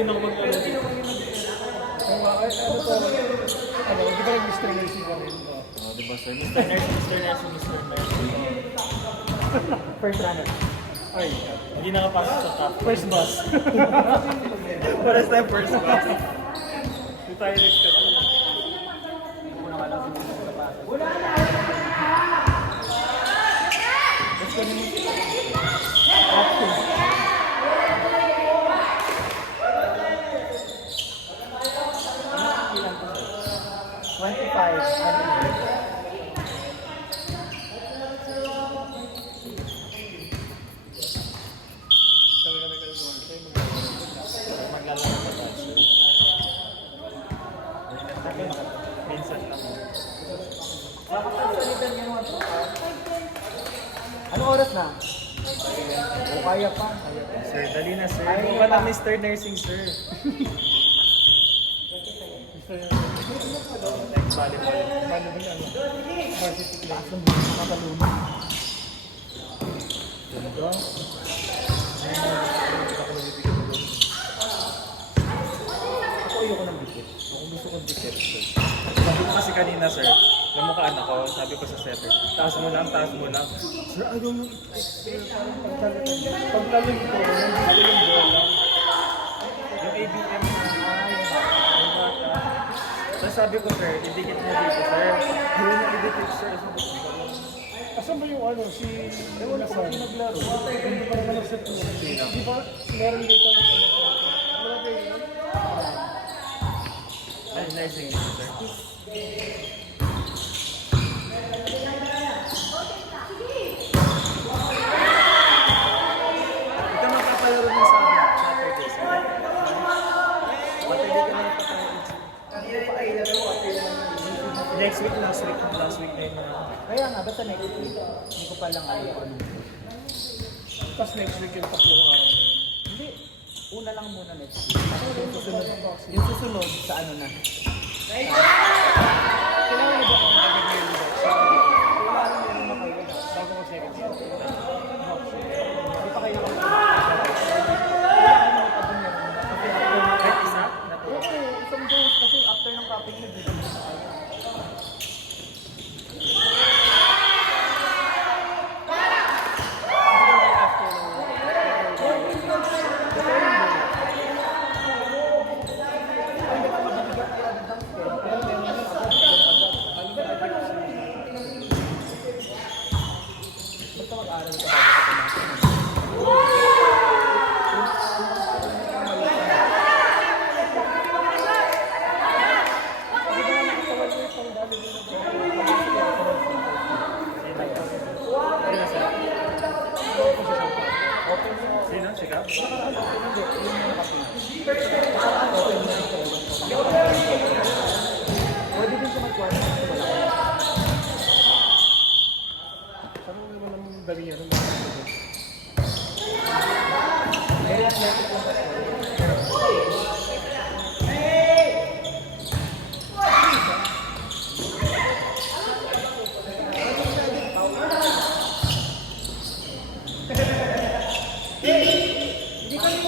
din ako maglaro dito. Ano to? Ano, di ba nag-Mr. Nursing ka rin? Oh, diba sir? Mr. Nurse. First runner. Ay, Hindi nakapasok sa top. first bus. Paras tayo first bus. Hindi tayo nag-cut. Let's go naman. Ilan to, sir? 25. Maglalaro pa tayo sir. Minsan lang. Ano oras na? O kaya pa. Sir, dali na sir. Ay, Hindi pa na Mr. Nursing sir. Volleyball. Varsity class. Ang buong makatalunod. Ganda. Ako ayoko ng bikit. Ako gusto kong dikit sir. Sabi ko kasi kanina sir, namukhaan ako, sabi ko sa setter, taas mo lang. Sir, ayaw mo i-take sir. Paglalong ko, nandito yung bola. Yung ABM na yung bata. Tapos sabi ko sir, idikit mo dito sir. Hindi na idikit sir. Asan ba yung ano, si... Ewan ko kung naglaro. Hindi pa naman nag-set mo. Di ba, meron dito ng ano. Wala kayo yun? Ay, nursing sir. Ito makapalaro din sa Saturday sir. Saturday ka na next week, last week na yun. Kaya nga, basta next week. Hindi ko pa lang alam ano. Tapos next week yung tatlong araw na yun. Hindi. Una lang muna next week. Yung susunod sa ano na. Kailangan na ba ako nagagawin yung boxing? Kailangan meron na kayo na. Bago ko second set. Hindi pa kayo nakapagpapalit. Kailangan mo ipag-meron na. Kahit isa? Oo, isang dose kasi after ng cupping na dito na kayo. Basta mag-aral ka bago ka Sino? Sikap? Pwede din siya mag-kwarta. Saan mo naman ang dali yan? Very athletic lang kasi. Hindi kami